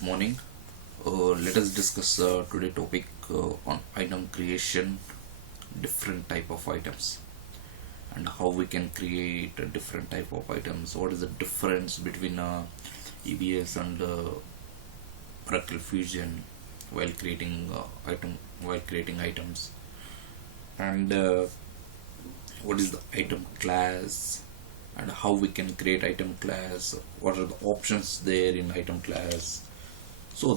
good morning. Let us discuss today topic on item creation, different type of items, and how we can create a different type of items. What is the difference between EBS and Oracle Fusion while creating items, and what is the item class, and how we can create item class, what are the options there in item class. So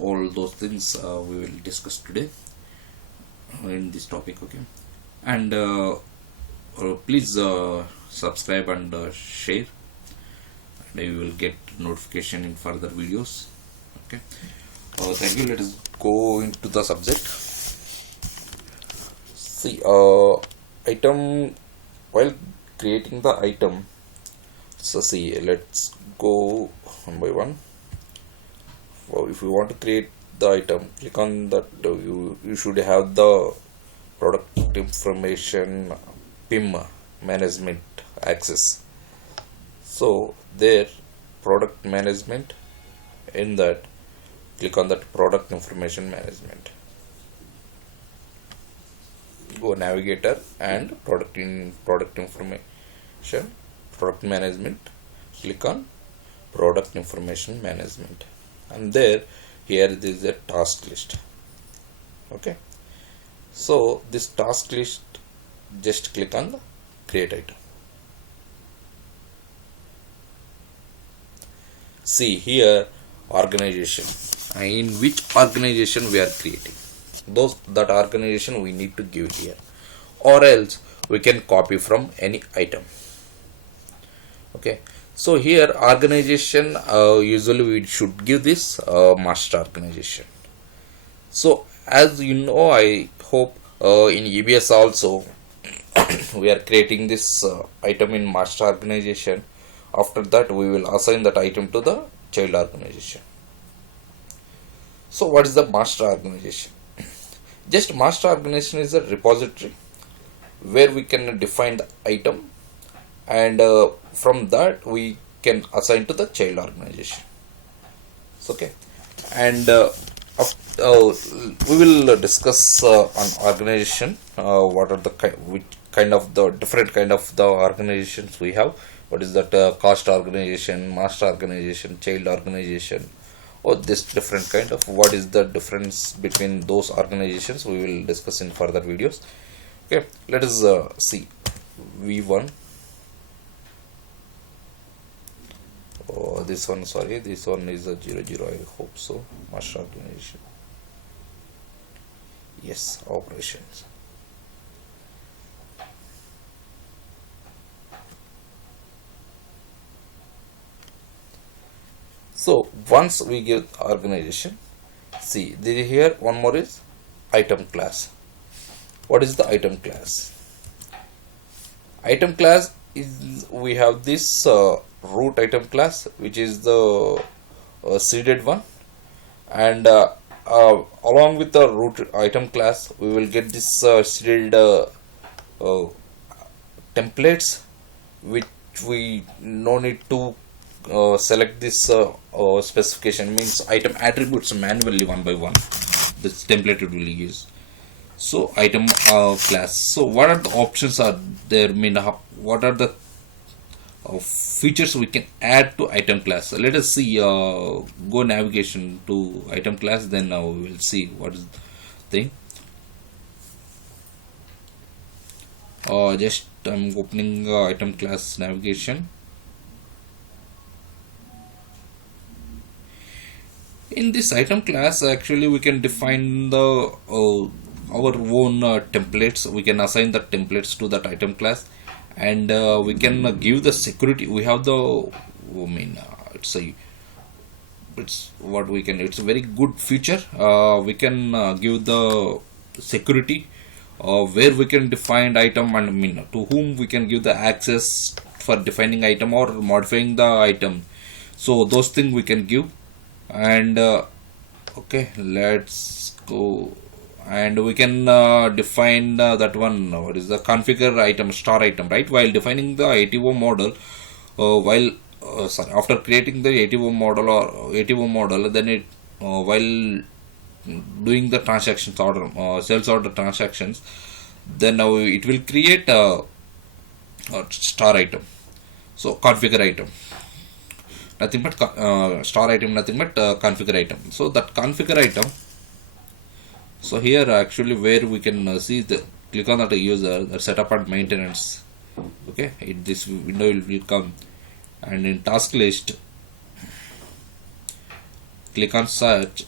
all those things we will discuss today in this topic. Okay, and please subscribe and share, and you will get notification in further videos. Okay, thank you. Let us go into the subject. See, item, while creating the item, so see, let's go one by one. If you want to create the item, click on that. You should have the product information PIM management access. So there, product management, in that click on that product information management. Go navigator and product information, product management, click on product information management, and there here is a task list. Okay, so this task list, just click on the create item. See here, organization, in which organization we are creating, that organization we need to give here, or else we can copy from any item. Okay, so here organization, usually we should give this master organization. So as you know, I hope in EBS also we are creating this item in master organization. After that we will assign that item to the child organization. So what is the master organization? Just master organization is a repository where we can define the item, and from that we can assign to the child organization. Okay, and we will discuss on organization, what are the different kind of the organizations we have. What is that? Cost organization, master organization, child organization, or this different kind of, what is the difference between those organizations, we will discuss in further videos. Okay, let us see V1. This one, sorry, this one is a 00, I hope so. Master organization, yes, operations. So once we give organization, see here one more is item class. What is the item class? Item class is, we have this root item class, which is the seeded one, and along with the root item class we will get this seeded templates, which we no need to select this specification, means item attributes manually one by one. This template it will use. So item class. So what are the options are there? What are the features we can add to item class? So let us see. Go navigation to item class. Then now we will see what is the thing. Just I'm opening item class navigation. In this item class, actually we can define the our own templates. We can assign the templates to that item class, and we can give the security. We have the, it's what we can. It's a very good feature. We can give the security where we can define item, and to whom we can give the access for defining item or modifying the item. So those things we can give. And okay, let's go, and we can define that one. What is the configure item, star item, right? While defining the ATO model, while sorry, after creating the ATO model or ATO model, then it while doing the transactions order, sales order transactions, then now it will create a star item. So configure item, nothing but star item, nothing but configure item. So that configure item. So here actually where we can see the click on that user, the setup and maintenance. Okay, this window will come, and in task list click on search.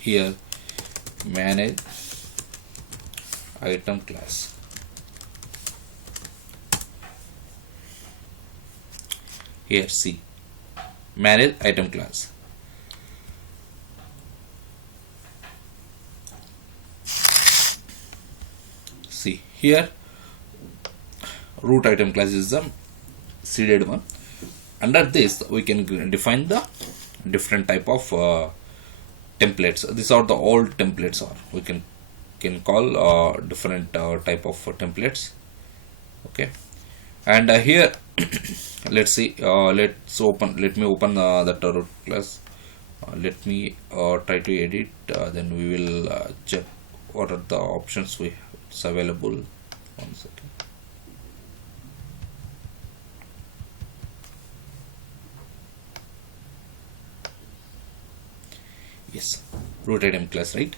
Here manage item class. Here see manage item class. See here root item class is the seeded one. Under this we can define the different type of templates. These are the all templates, or we can call different type of templates. Okay, and here let's see, let me open that root class. Let me try to edit, then we will check what are the options it's available. 1 second. Yes, root item class, right?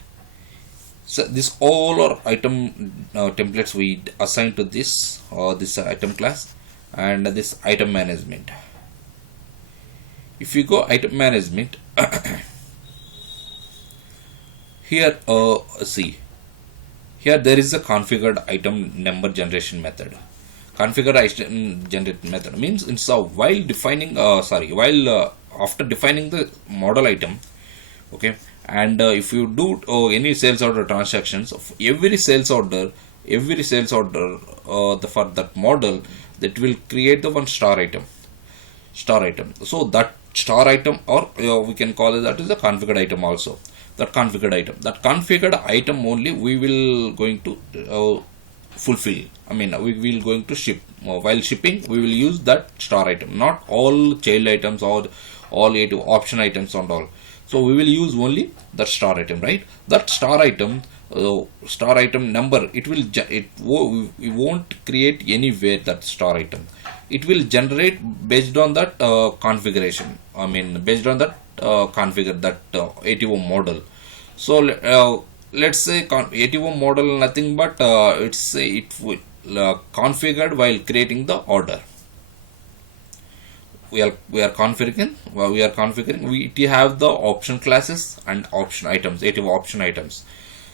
So this all are item templates we assign to this item class, and this item management. If you go item management, here see, here there is a configured item number generation method. Configured item generate method means it's while defining after defining the model item. Okay, and if you do any sales order transactions of every sales order for that model, that will create the one star item. So that star item, or we can call it that is a configured item also. That configured item only we will going to fulfill. I mean, we will going to ship. While shipping, we will use that star item, not all child items or all option items and all. So we will use only that star item, right? That star item number, we won't create anywhere that star item. It will generate based on that configuration. I mean, based on that configure that ATO model. So let's say ATO model nothing but it will configured while creating the order. We are configuring. We have the option classes and option items, ATO option items.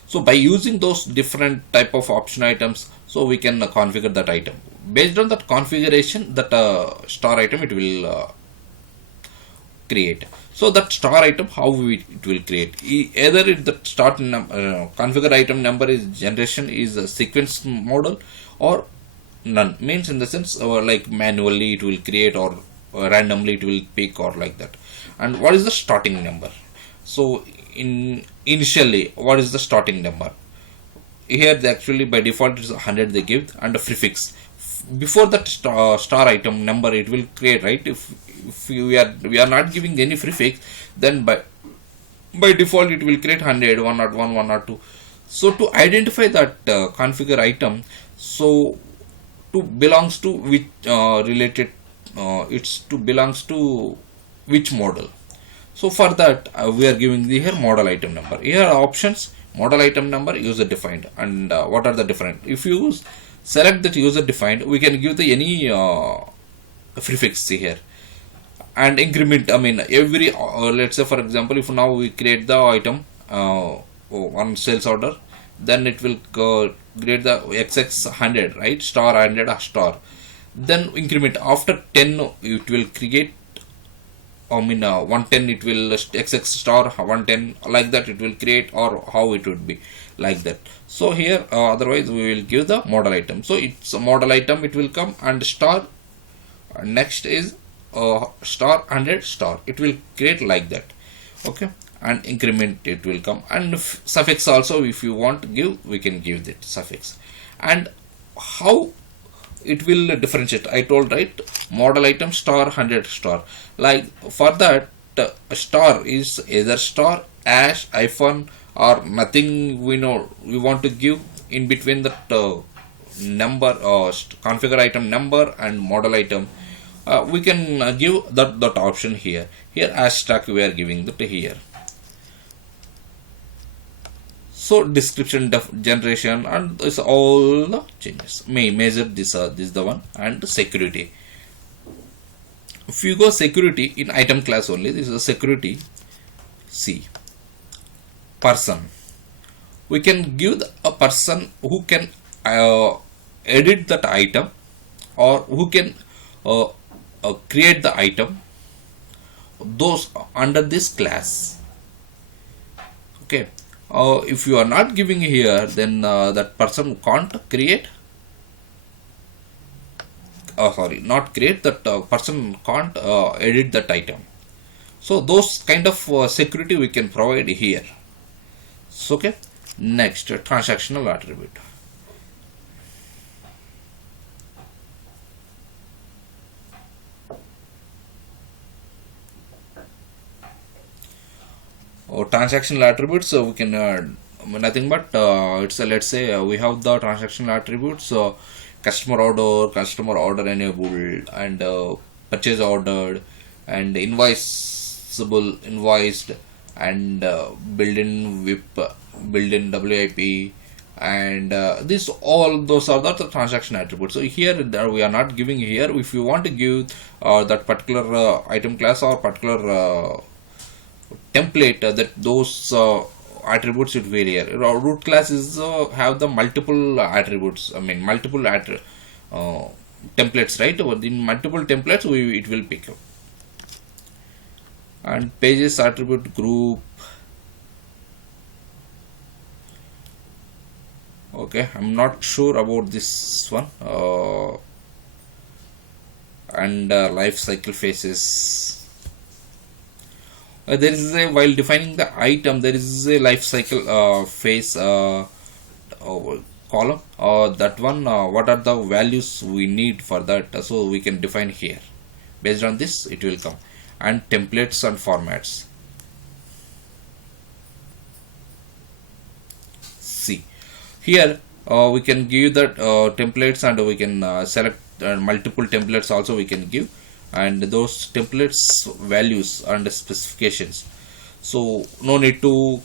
So by using those different type of option items, so we can configure that item. Based on that configuration, that star item it will create. So that star item, how it will create? Either the start configure item number is generation is a sequence model, or none. Means in the sense like manually it will create, or randomly it will pick, or like that. And what is the starting number? So initially what is the starting number? Here they actually by default is 100 they give, and a prefix before that star item number it will create, right? If we are not giving any prefix, then by default it will create 100, 101, 102. So to identify that configure item, so to belongs to which related it's to belongs to which model. So for that we are giving the here model item number. Here are options: model item number, user defined, and what are the different. If you select that user defined, we can give the any prefix here and increment. I mean every let's say for example, if now we create the item on sales order, then it will create the XX 100, right? Star 100 a star. Then increment after 10 it will create, I mean 110 it will XX star 110, like that it will create, or how it would be like that. So here otherwise we will give the model item. So it's a model item, it will come, and star next is star 100 star, it will create like that. Okay, and increment it will come, and suffix also if you want to give, we can give that suffix. And how it will differentiate. I told, right, model item star 100 star. Like for that, star is either star, hash, hyphen, or nothing. We know we want to give in between that number or configure item number and model item. We can give that option here. Here hashtag we are giving that here. So description generation and this all the changes. May measure this is the one, and security. If you go security in item class only, this is a security. See, person. We can give a person who can edit that item, or who can create the item. Those under this class. Okay. If you are not giving here, then that person can't create. Not create, that person can't edit that item. So those kind of security we can provide here. So, okay. Next, transactional attribute. Transactional attributes, so we can nothing but it's let's say we have the transactional attributes, customer order enabled, and purchase ordered, and invoiced, and built-in WIP, built-in WIP, and this all those are the transaction attributes. So here we are not giving here. If you want to give that particular item class or particular template, that those attributes should vary here. Root class is have the multiple attributes. I mean multiple templates, right? In multiple templates, it will pick up. And pages attribute group. Okay, I'm not sure about this one. And life cycle phases. There is a, while defining the item, there is a life cycle phase column. That one, what are the values we need for that? So we can define here. Based on this, it will come. And templates and formats. See, here we can give that templates, and we can select multiple templates also we can give, and those templates values and specifications. So no need to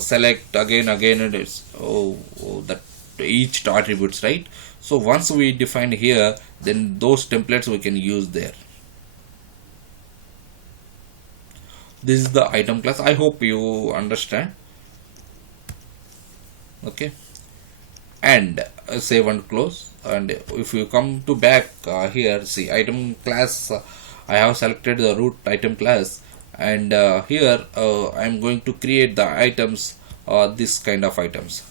select again and it's that each attributes, right? So once we define here, then those templates we can use there. This is the item class. I hope you understand. Okay, and save and close. And if you come to back here, see item class, I have selected the root item class, and here I am going to create the items, this kind of items.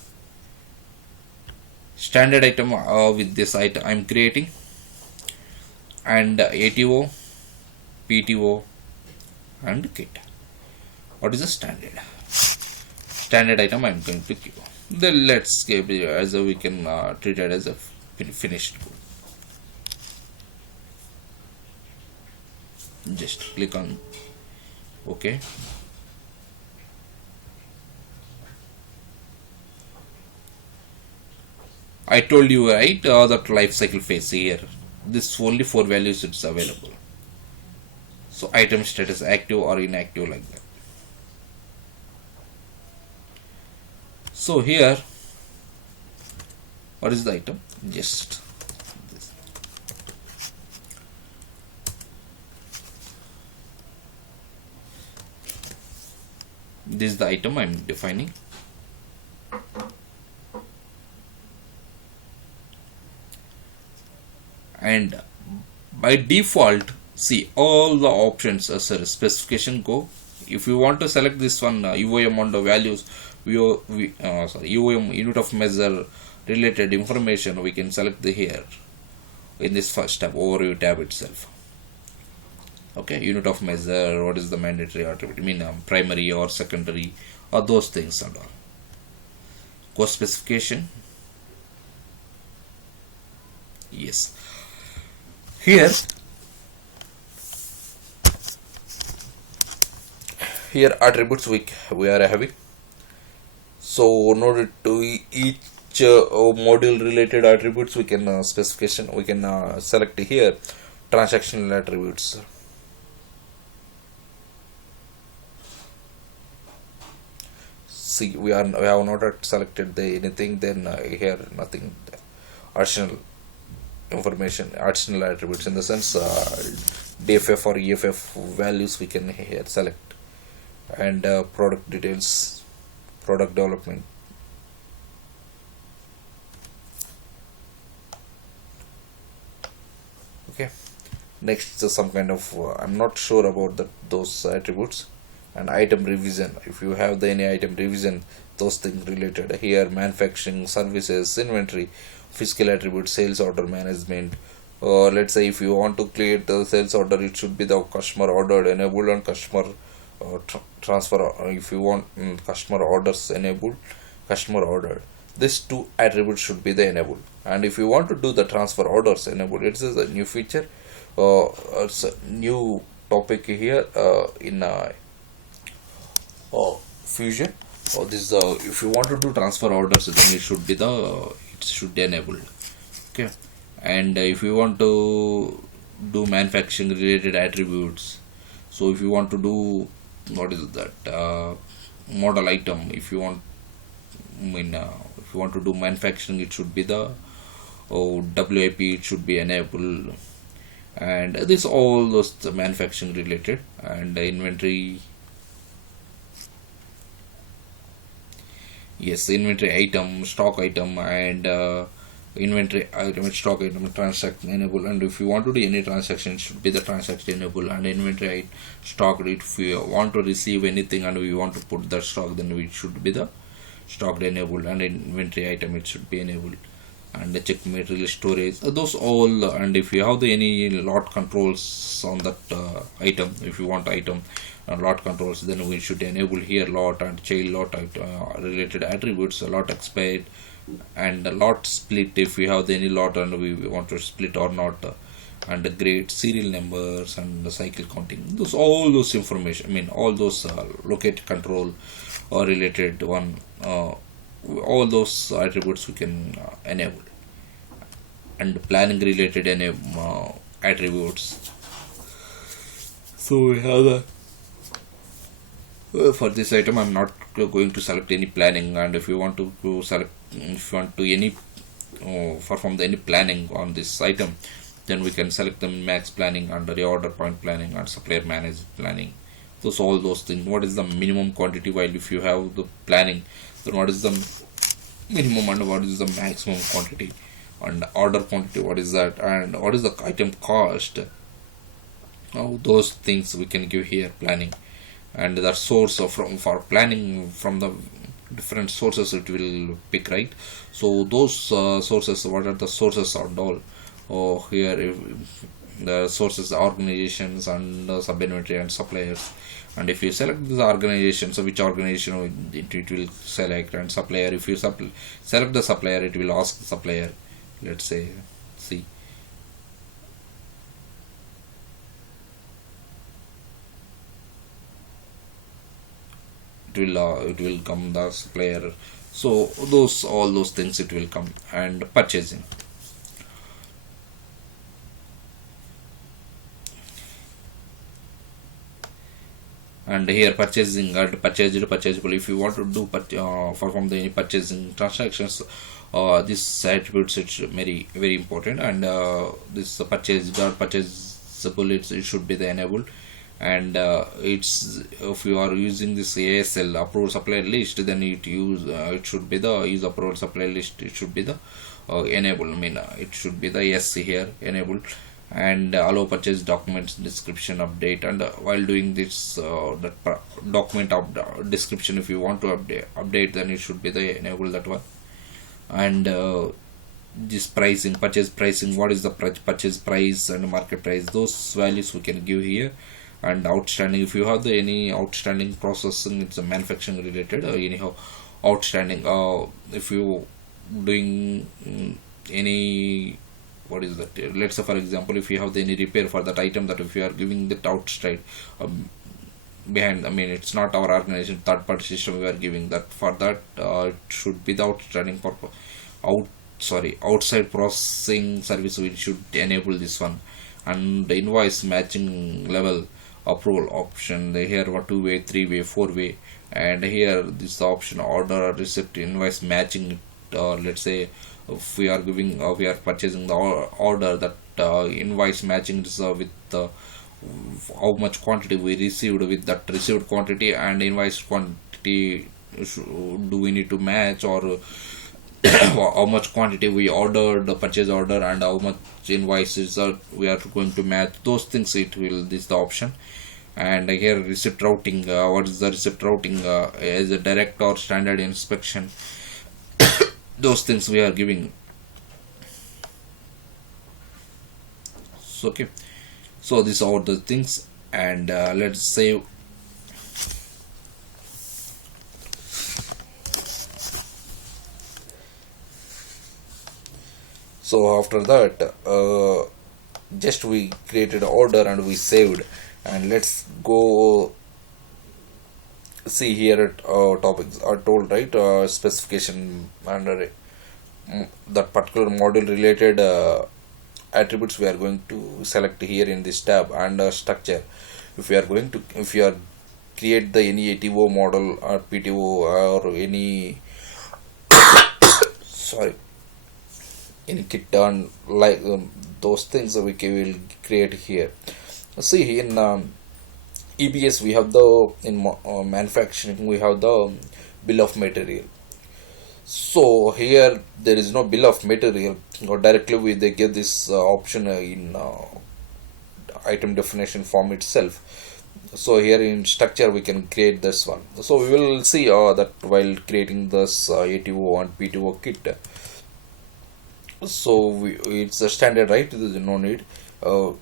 Standard item with this item I am creating, and ATO, PTO, and kit. What is the standard? Standard item I am going to give. Then let's give it as a, we can treat it as a finished code. Just click on OK. I told you, right, that life cycle phase here. This only 4 values it's available. So item status active or inactive, like that. So here, what is the item? Just this. This is the item I am defining. And by default, see all the options, specification go. If you want to select this one, UOM on the values, UOM unit of measure related information, we can select the here in this first tab, overview tab itself. Okay, unit of measure, what is the mandatory attribute, I mean primary or secondary, or those things and all. Go specification. Yes. Here, attributes we are having. So in order to each module related attributes, we can specification we can select here transactional attributes. See, we have not selected the anything, then here nothing additional information, additional attributes in the sense DFF or EFF values we can here select, and product details, product development. Okay, next some kind of I'm not sure about those attributes. And item revision, if you have any item revision, those things related here: manufacturing, services, inventory, physical attributes, sales order management. Let's say if you want to create the sales order, it should be the customer ordered enabled and customer transfer. If you want customer orders enabled, customer ordered, these two attributes should be the enabled. And if you want to do the transfer orders enabled, it's a new feature, it's a new topic here in Fusion. This if you want to do transfer orders, then it should be it should be enabled. Okay, and if you want to do manufacturing related attributes, so if you want to do what is that model item, if you want if you want to do manufacturing, it should be the WIP, it should be enabled. And this all those manufacturing related. And inventory, yes, inventory item, stock item, and inventory item, stock item, transaction enable. And if you want to do any transaction, it should be the transaction enable. And inventory stock, if you want to receive anything and we want to put the stock, then it should be the stock enabled. And inventory item, it should be enabled. And the check material storage, those all. And if you have any lot controls on that item, if you want item lot controls, then we should enable here lot and child lot related attributes, lot expired and lot split, if we have any lot and we want to split or not, and the grade, serial numbers, and the cycle counting, those all those information, all those locate control or related one, all those attributes we can enable. And planning related attributes, so we have the for this item I'm not going to select any planning. And if you want to select, if you want to any perform any planning on this item, then we can select the max planning and reorder point planning and supplier managed planning. Those all those things. What is the minimum quantity? While if you have the planning, then what is the minimum and what is the maximum quantity, and order quantity, what is that, and what is the item cost? Those things we can give here planning. And the source for planning, from the different sources it will pick, right? So those sources, what are the sources and all? Here if the sources, organizations, and sub-inventory and suppliers. And if you select the organization, so which organization it will select, and supplier, if you select the supplier, it will ask the supplier, let's say, see, it will come the supplier. So those all those things it will come. And purchasing, and here purchasing and purchasable, if you want to do perform the purchasing transactions, this attributes it's very very important. And this purchasable, it should be the enabled. And it's, if you are using this ASL, approved supplier list, then it should be the use approved supplier list, it should be the enabled, it should be the yes here enabled. And allow purchase documents description update. And while doing this document description, if you want to update, then it should be the enable, that one. And this pricing, purchase pricing, what is the purchase price and market price, those values we can give here. And outstanding, if you have any outstanding processing, it's a manufacturing related, anyhow outstanding, if you doing any what is that, let's say for example, if you have any repair for that item, that if you are giving that outside, behind, I mean it's not our organization, third party system, we are giving that. For that, it should be the outstanding purpose outside processing service, we should enable this one. And the invoice matching level approval option, here what, 2-way, 3-way, 4-way. And here this option order receipt invoice matching, let's say if we are giving, we are purchasing the order, that invoice matching is with how much quantity we received, with that received quantity and invoice quantity, do we need to match, or how much quantity we ordered, the purchase order, and how much invoices we are going to match, those things it will, this is the option. And here receipt routing, what is the receipt routing, as a direct or standard inspection, those things we are giving. So okay, so these are the things. And let's save. So after that, just we created order and we saved. And let's go see here at topics are told, right, specification and that particular module related attributes we are going to select here in this tab. And structure, if you are create the any ATO model or PTO or any sorry, any kit done, like those things we will create here. See, in EBS we have the, in manufacturing we have the bill of material. So here there is no bill of material, or directly they give this option in item definition form itself. So here in structure we can create this one. So we will see that while creating this ATO and PTO kit. So it's a standard, right? There is no need to.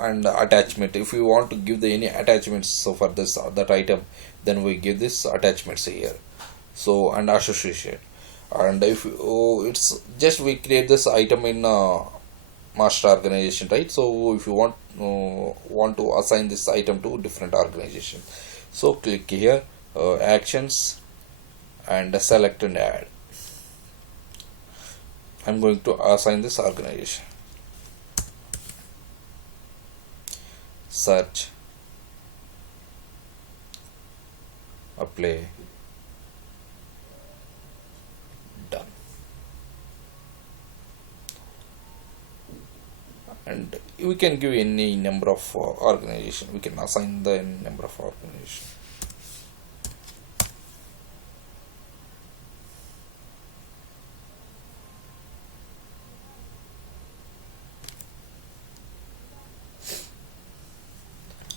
And attachment, if we want to give the any attachments, so for this that item, then we give this attachments here. So, and association, and if it's just we create this item in master organization, right? So if you want to assign this item to different organization, so click here, actions, and select and add. I'm going to assign this organization. Search, apply, done. And we can give any number of organization, we can assign the number of organization.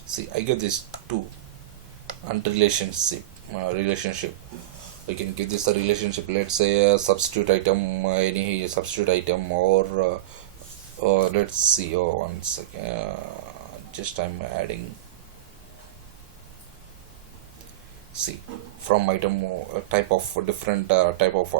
See, I give this 2 and relationship. We can give this a relationship. Let's say a substitute item, any substitute item, or let's see. Oh, 1 second. Just I'm adding. See, from item type of different type of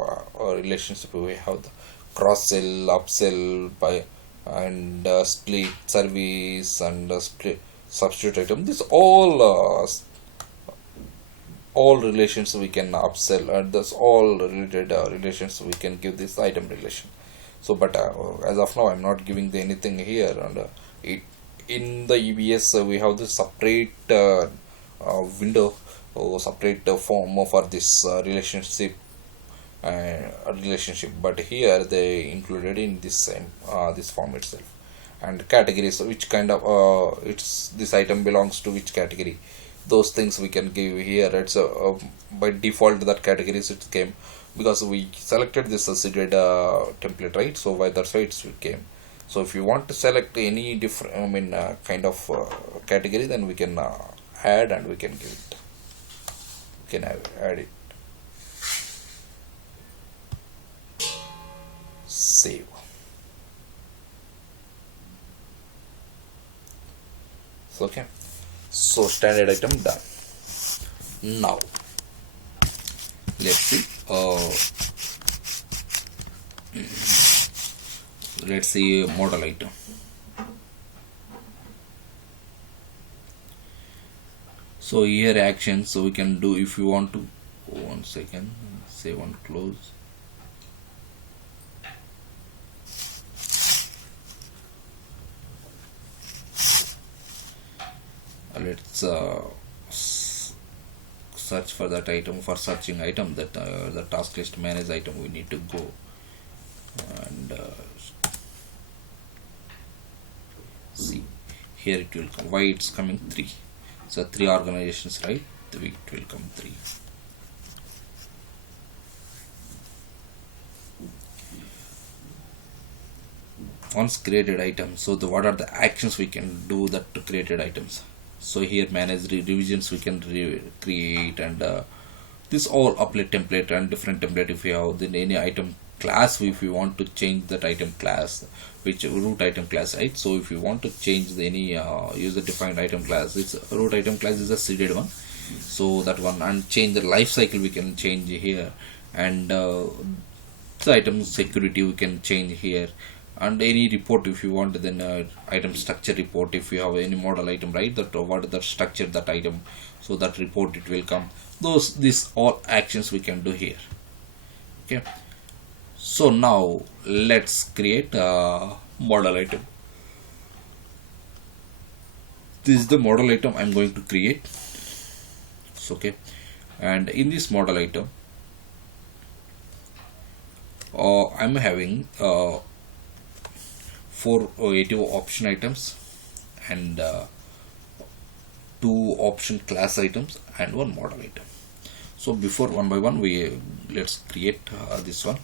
relationship, we have the cross sell, upsell, buy, and split service, and split substitute item. This all relations we can upsell, and this all related relations we can give this item relation. So but as of now I'm not giving the anything here. And it in the EBS we have this separate window or separate form for this relationship, but here they included in this same this form itself. And categories, which kind of it's this item belongs to which category, those things we can give here. It's by default that categories it came because we selected this seeded template, right? So by that's why it came. So if you want to select any different kind of category, then we can add and we can give it, we can add it. Save. Okay, so standard item done. Now let's see let's see model item. So here action, so we can do, if you want to, 1 second, save and close. Let's search for that item. For searching item, that the task list manage item, we need to go and see here it will come. Why it's coming 3? So 3 organizations, right? It will come 3. Once created item, so what are the actions we can do that to created items? So here manage revisions we can create, and this all apply template and different template. If you have then any item class, if you want to change that item class, which root item class, right? So if you want to change any user defined item class, it's root item class is a seeded one, so that one, and change the life cycle we can change here, and the item security we can change here, and any report if you want, then item structure report, if you have any model item, right, that what that structure that item, so that report it will come. These all actions we can do here. Okay, so now let's create a model item. This is the model item I'm going to create. So, okay, and in this model item I'm having 4 ATO option items, and 2 option class items, and 1 model item. So before one by one, let's create this one.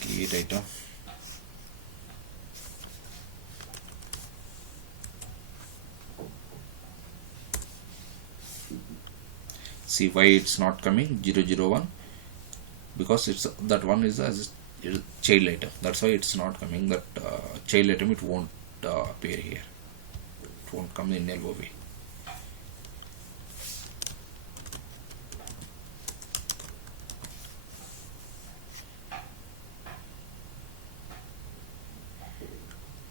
Create item. See why it's not coming 001, because it's that one is as child item, that's why it's not coming. That child item, it won't appear here, it won't come in LOV.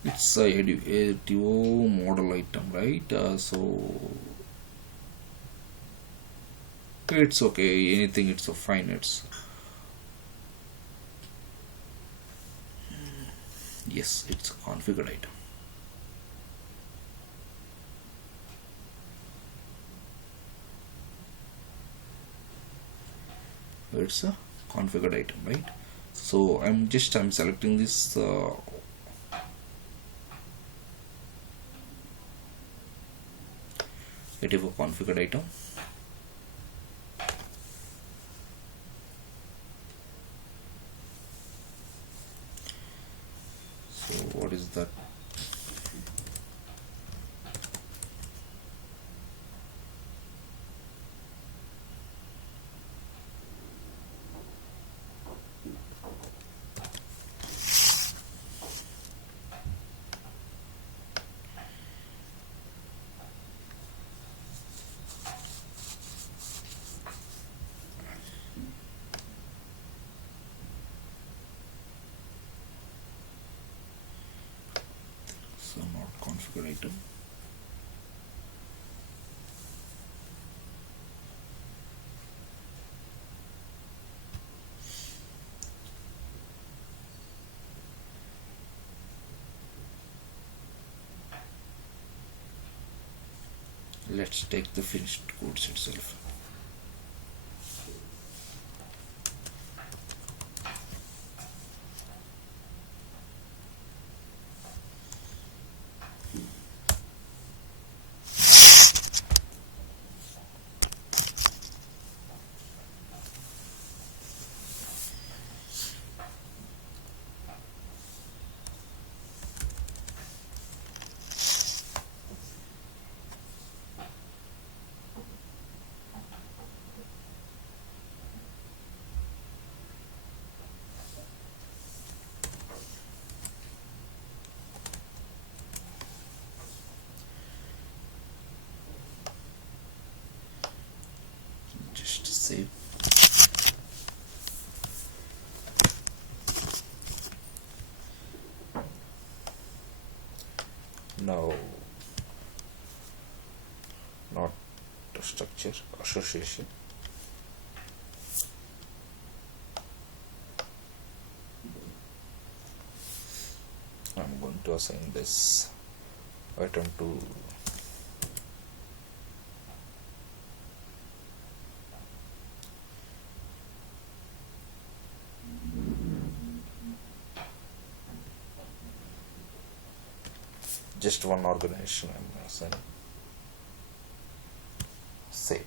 It's a ATO model item, right? So it's okay, anything, it's so fine. It's yes, it's a configured item. It's a configured item, right? So I'm selecting this ATO configured item. So what is that? So not configured item. Let's take the finished codes itself. save. Now, not the structure, association. I'm going to assign this item to just one organization. I'm assigning. Save.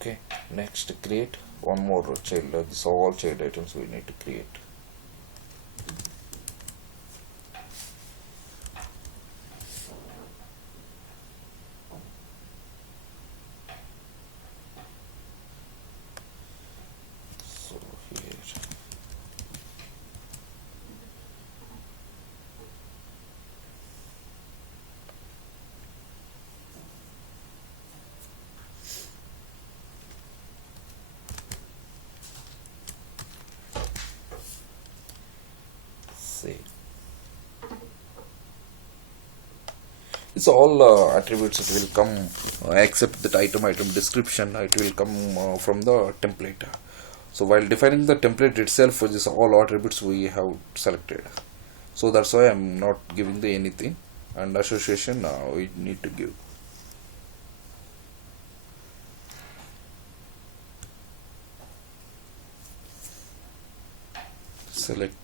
Okay, next create one more child. These are all child items we need to create. So here save. It's all attributes that will come except that item description. It will come from the template. So while defining the template itself, this all attributes we have selected. So that's why I'm not giving the anything, and association we need to give. Select.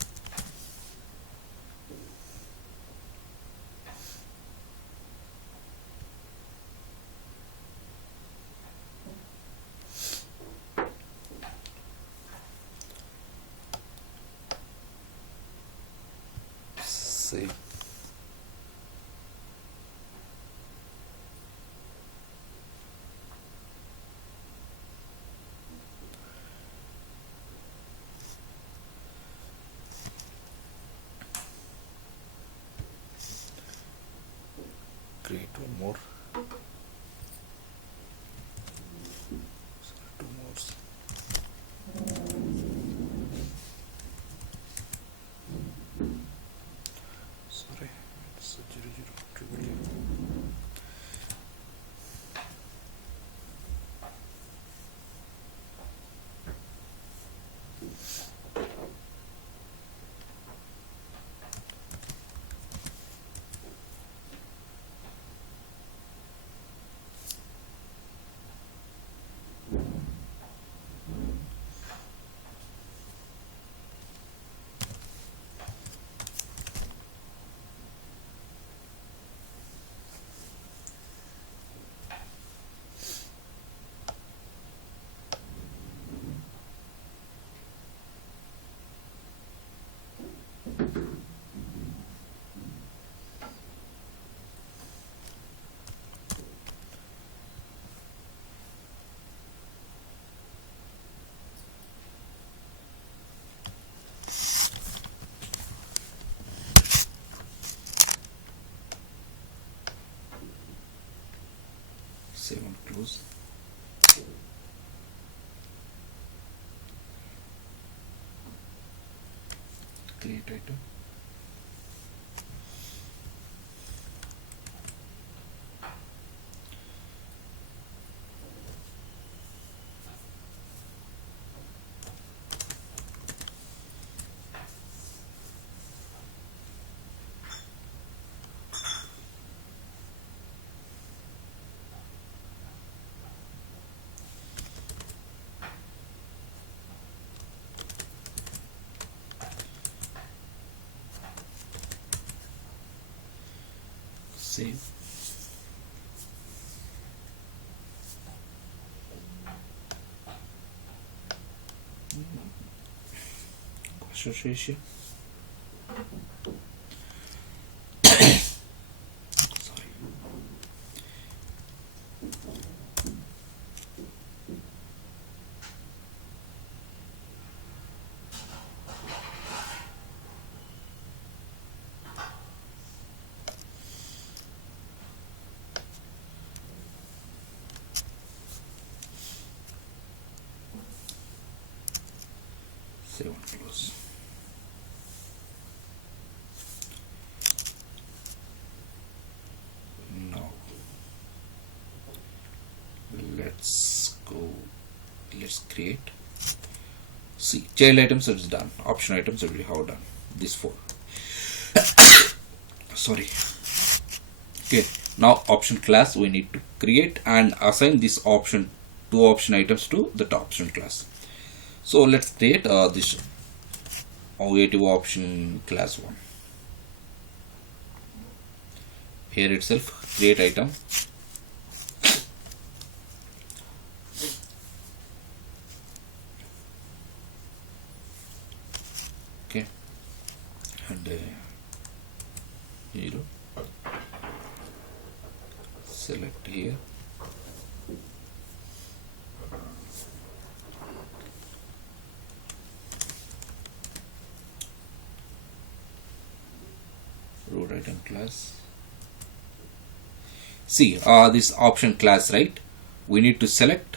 Save. Create one more. Two more. Sorry, it's a 002. Save and close. Create item. Save. Association. Sorry. save and close. Now let's create. See, child items is done, option items we have done, this 4. Sorry. Okay, now option class we need to create and assign this option, 2 option items to the option class. So let's create this ATO option class 1. Here itself create item. Okay, and 0. Select here. Root item class. See, this option class, right? We need to select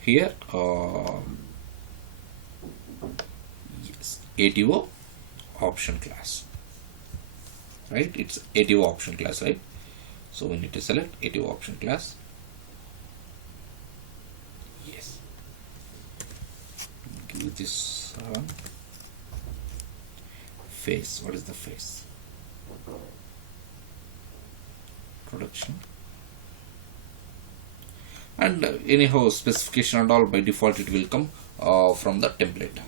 here. Yes, ATO option class. Right? It's ATO option class, right? So we need to select ATO option class. Yes. Give this face. What is the face? Production. And anyhow, specification and all, by default it will come from the template.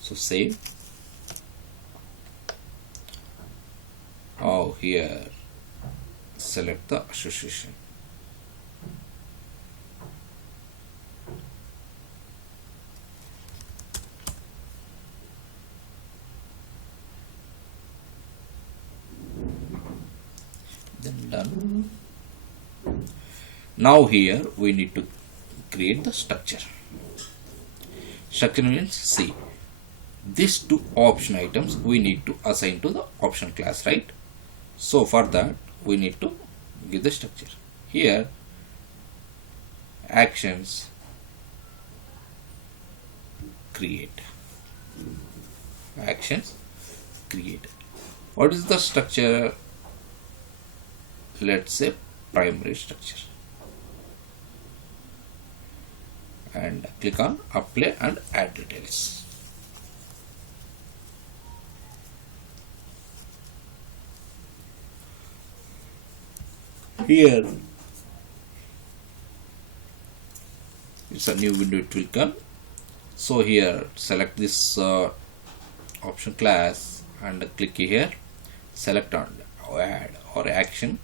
So save. Here select the association. Then done. Now here we need to create the structure. Structure means, see, these 2 option items we need to assign to the option class, right? So for that we need to give the structure. Here actions create. Actions create. What is the structure? Let's say primary structure. And click on apply and add details. Here it's a new window, it will come. So here select this option class and click here, select on add or action,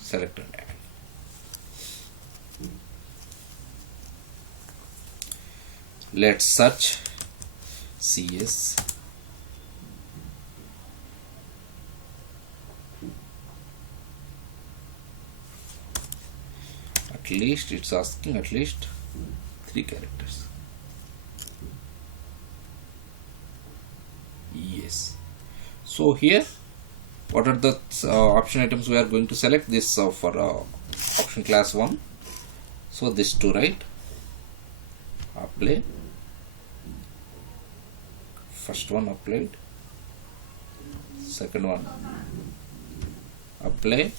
select and add. Let's search CS. At least it's asking at least 3 characters. Yes. So here what are the option items we are going to select? This for option class 1. So this 2, right? Apply. First one applied. Second one apply.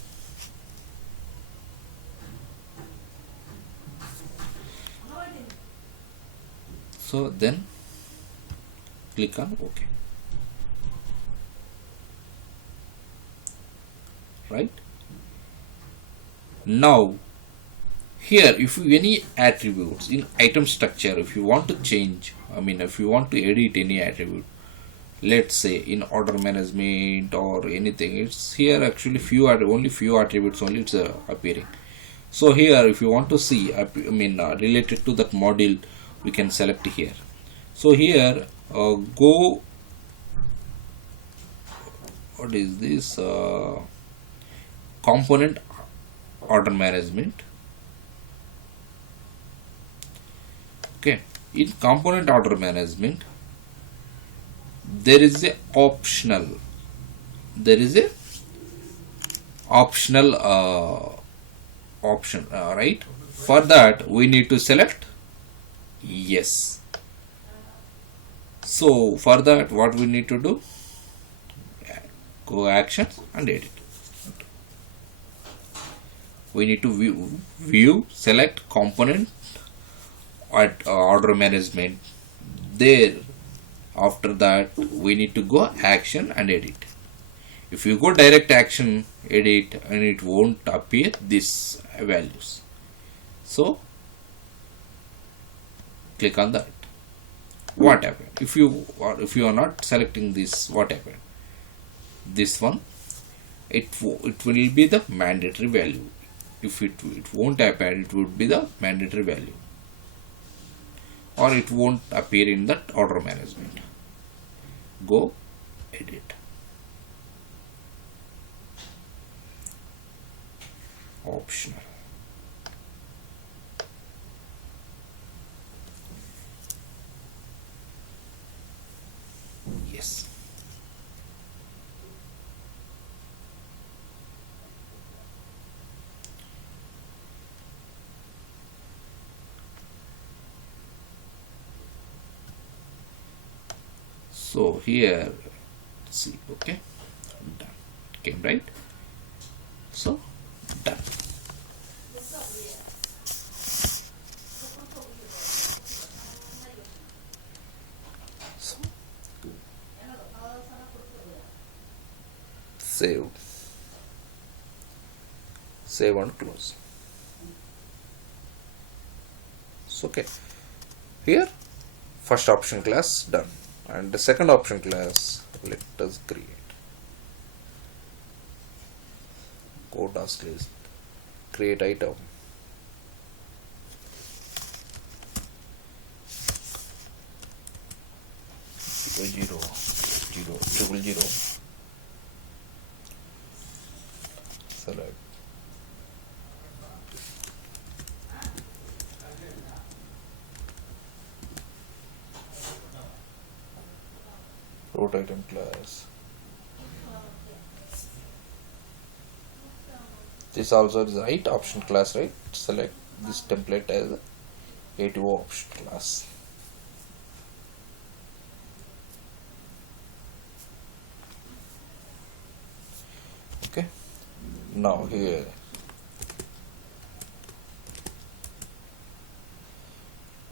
So then click on OK. Right? Now here, if you any attributes in item structure, if you want to change, if you want to edit any attribute, let's say in order management or anything, it's here actually only few attributes only it's appearing. So here if you want to see related to that module, we can select here. So here go, what is this, component order management. Okay, in component order management there is a optional option, right? For that we need to select yes. So for that, what we need to do, go actions and edit. We need to view select component at order management. There, after that, we need to go action and edit. If you go direct action edit, and it won't appear these values. So click on that. What happened? If you are not selecting this, what happened? This one, it will be the mandatory value. If it won't happen, it would be the mandatory value, or it won't appear in that order management. Go edit, optional. Yes. So here, see, okay, done. Came right. So done. So save and close. So okay, here first option class done, and the second option class, let us create. Go task list, create item, zero zero triple zero, select root item class. This also is right option class, right? Select this template as ATO option class. Okay, now here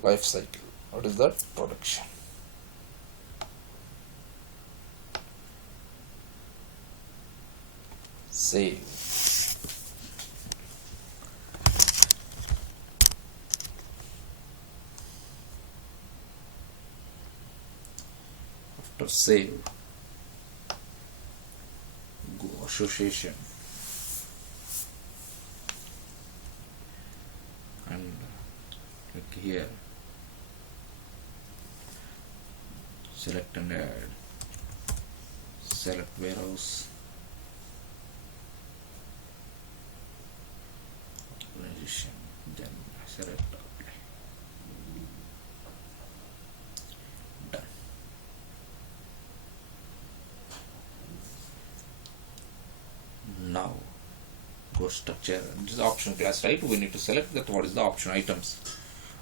life cycle. What is that? Production. Save. After save, go association and click here, select and add, select warehouse, organization, then select apply. Done. Now go structure. This is option class, right? We need to select that what is the option items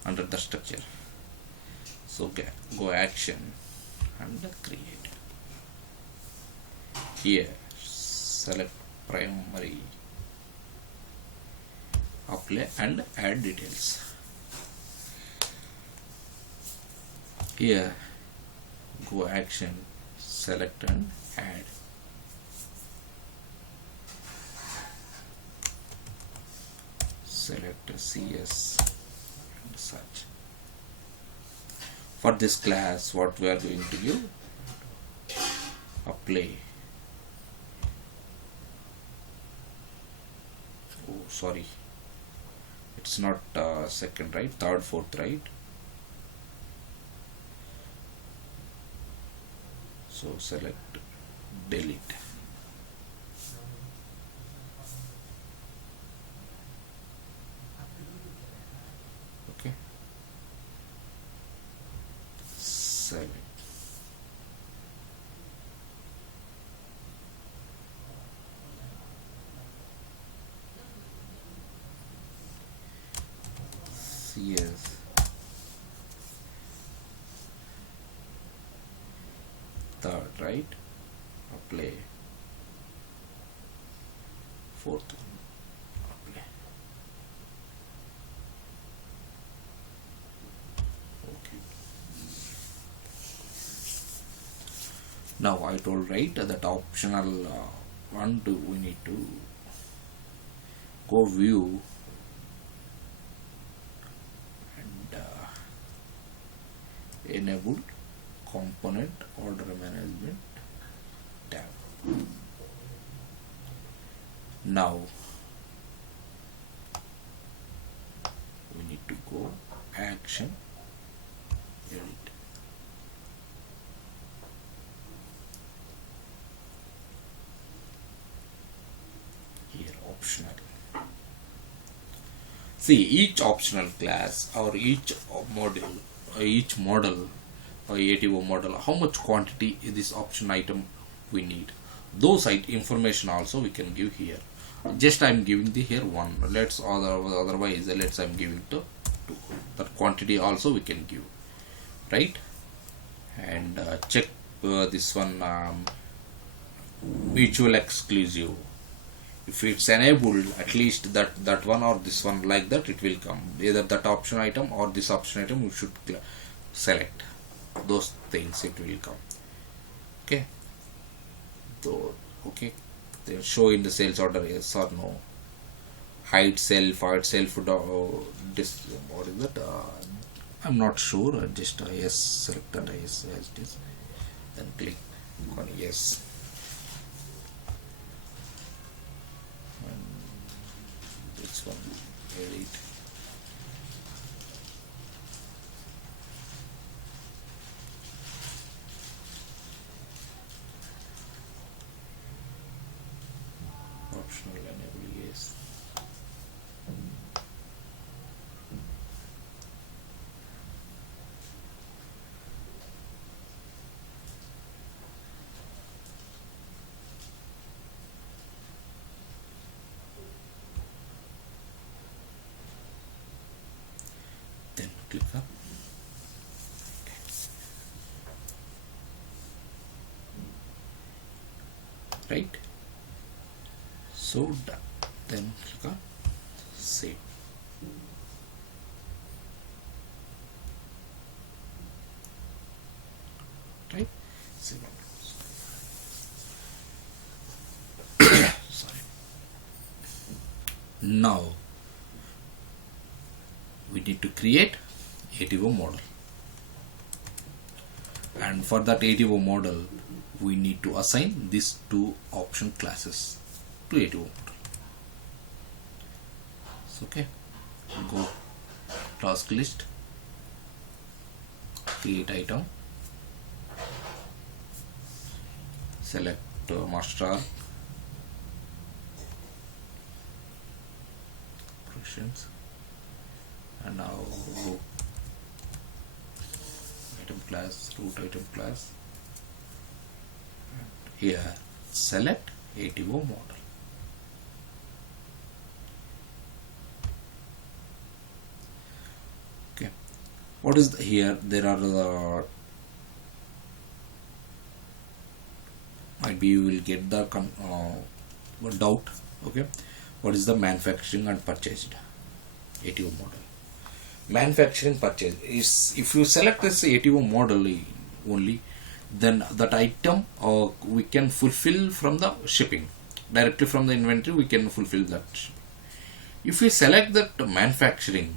under the structure. So go action and create. Here select primary, apply and add details. Here go action, select and add. Select CS and search. For this class, what we are going to do, apply. Oh, sorry, it's not second, right? Third, fourth, right? So select delete. Okay. Select. CS. right? Apply. Fourth one, apply. Okay. Now I told right that optional one we need to go view and enable component order management tab. Now we need to go action, edit. Here optional. See, each optional class or each model or ATO model, how much quantity is this option item we need. Those information also we can give here. Just I am giving the here one. Let's otherwise let's I'm giving to two. That quantity also we can give, right? And check this one mutual exclusive. If it's enabled, at least that one or this one, like that it will come. Either that option item or this option item you should select. Those things it will come. Okay. So okay. They show in the sales order yes or no. Hide self what is that? I'm not sure. Just yes, select that yes as it is. Then click on yes. This one edit. Optional enable yes. Then click on right. So done. Then click on save. Right? Save. Sorry. Now we need to create ATO model, and for that ATO model we need to assign these two option classes to ATO model. So, okay, go task list, create item, select master arc, operations, and now item class, root item class, and here select ATO model. Okay, what is here? There are might be you will get the doubt. Okay, what is the manufacturing and purchased ATO model? Manufacturing purchase is if you select this ATO model only, then that item we can fulfill from the shipping directly from the inventory. We can fulfill that. If we select that manufacturing,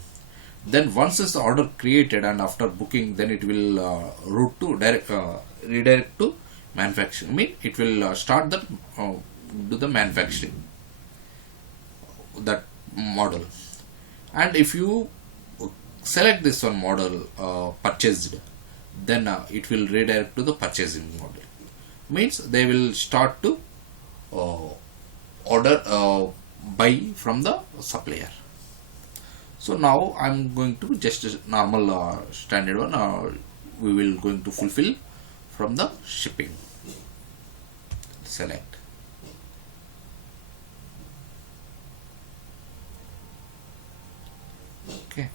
then once this order created and after booking, then it will route to redirect to manufacturing. I mean, it will start the do the manufacturing that model. And if you select this one model purchased, then it will redirect to the purchasing model. Means they will start to order buy from the supplier. So now I'm going to just a normal standard one. We will going to fulfill from the shipping. Select. Okay.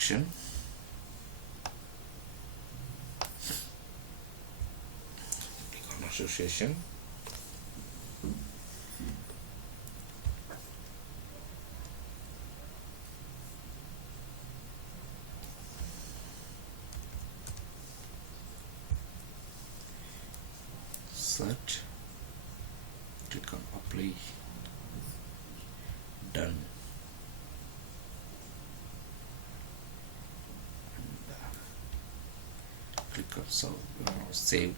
function, click on association, search, click on apply, done, and click on save.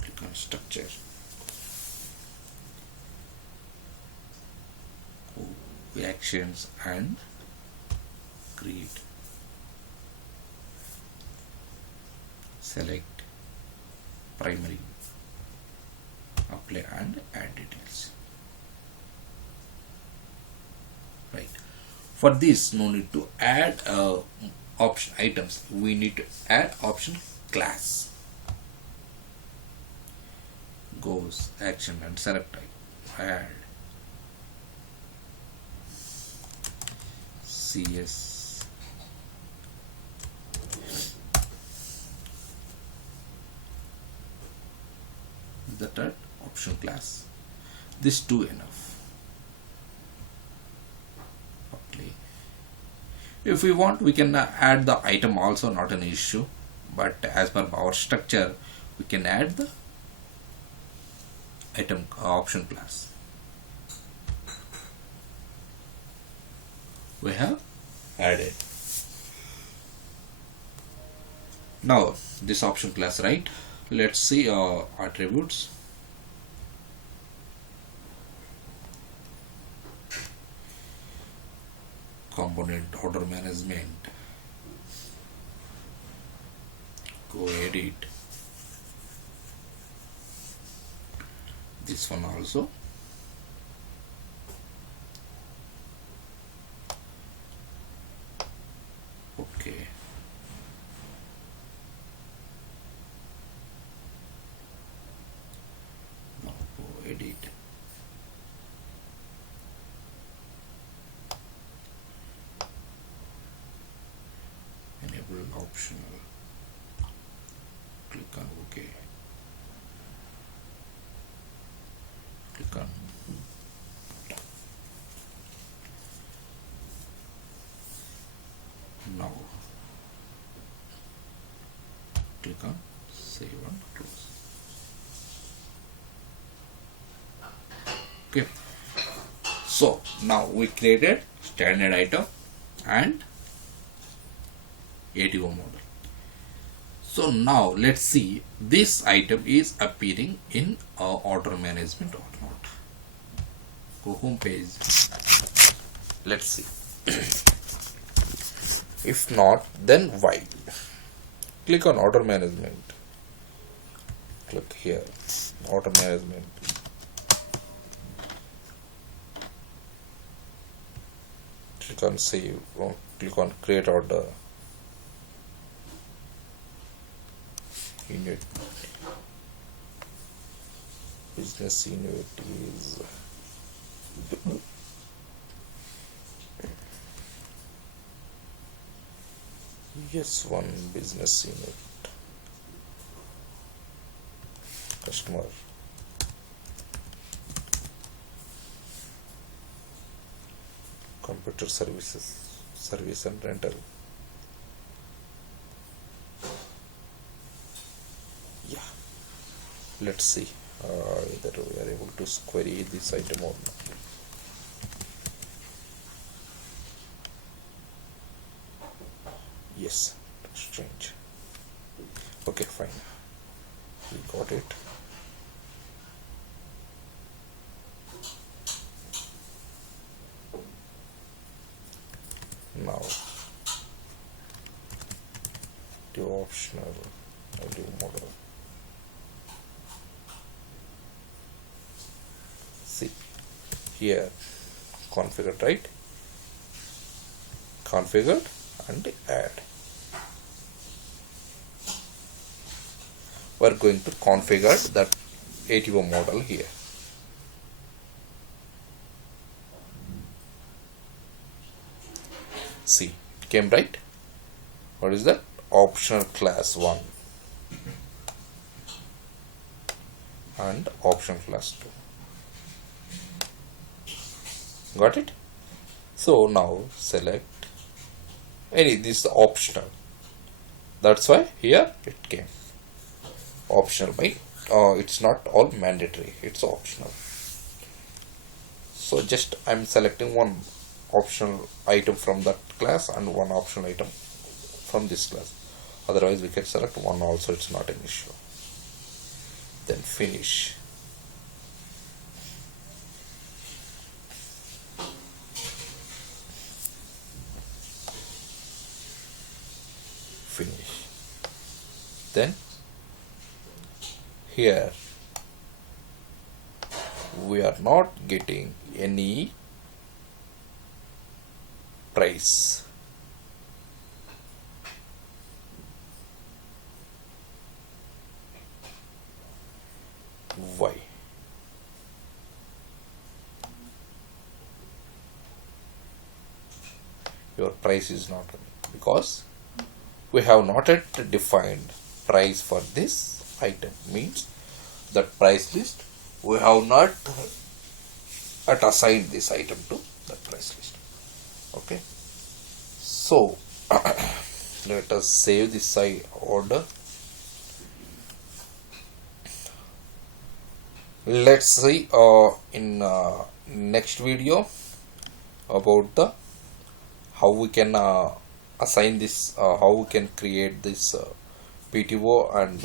Click on structure, go actions and create, select primary, apply and add details. Right, for this no need to add option items, we need to add option class. Goes action and select type, add CS the third option class. This two enough. Apply. If we want, we can add the item also, not an issue, but as per our structure we can add the item option class. We have added. Now this option class, right? Let's see attributes. Component order management. Go edit. This one also. Okay. Now go edit. Enable optional. Click on OK. Click on done. Now click on save and close. Okay, so now we created standard item and ATO model. So now let's see this item is appearing in order management or not. Go home page. Let's see. If not, then why? Click on order management. Click here, order management. Click on save. Click on create order. Unit. Business unit is yes, one business unit. Customer. Computer services, service and rental. Yeah, let's see whether we are able to query this item or not. Yes, strange. Okay, fine. We got it. Now, do optional, do model. See here, configured, right? Configured and add. We're going to configure that ATO model here. came, right? What is that? Optional class 1 and optional class 2. Got it? So now select any, this is optional. That's why here it came optional by it's not all mandatory, it's optional. So just I'm selecting one optional item from that class and one optional item from this class. Otherwise we can select one also, it's not an issue. Then finish. Finish. Then here we are not getting any price. Why? Your price is not coming because we have not yet defined price for this item. Means that price list we have not yet assigned this item to that price list. Okay, so let us save this order. Let's see in next video about the how we can assign this, how we can create this PTO and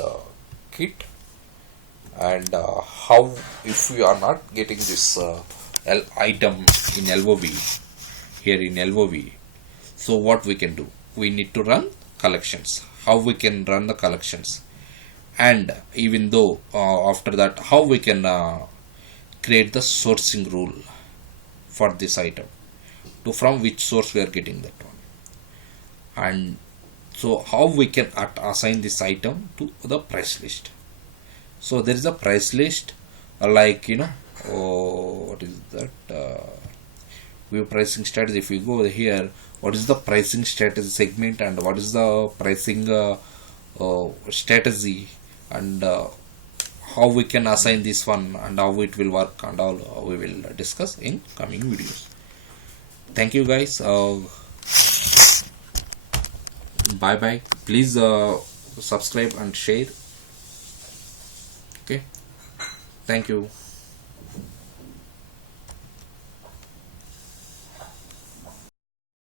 kit, and how if we are not getting this item in LOV, here in LOV, so what we can do, we need to run collections, how we can run the collections, and even though after that how we can create the sourcing rule for this item, to from which source we are getting that one, and so how we can assign this item to the price list. So there is a price list like what is that view pricing strategy. If we go here, what is the pricing strategy segment and what is the pricing strategy, and how we can assign this one and how it will work, and all we will discuss in coming videos. Thank you guys. Bye bye. Please subscribe and share. Okay, thank you.